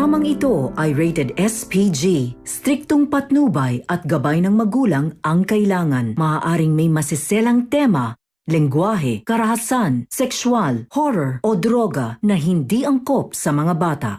programang ito ay rated SPG. Striktong patnubay at gabay ng magulang ang kailangan. Maaaring may masiselang tema, lengguwahe, karahasan, sexual, horror o droga na hindi angkop sa mga bata.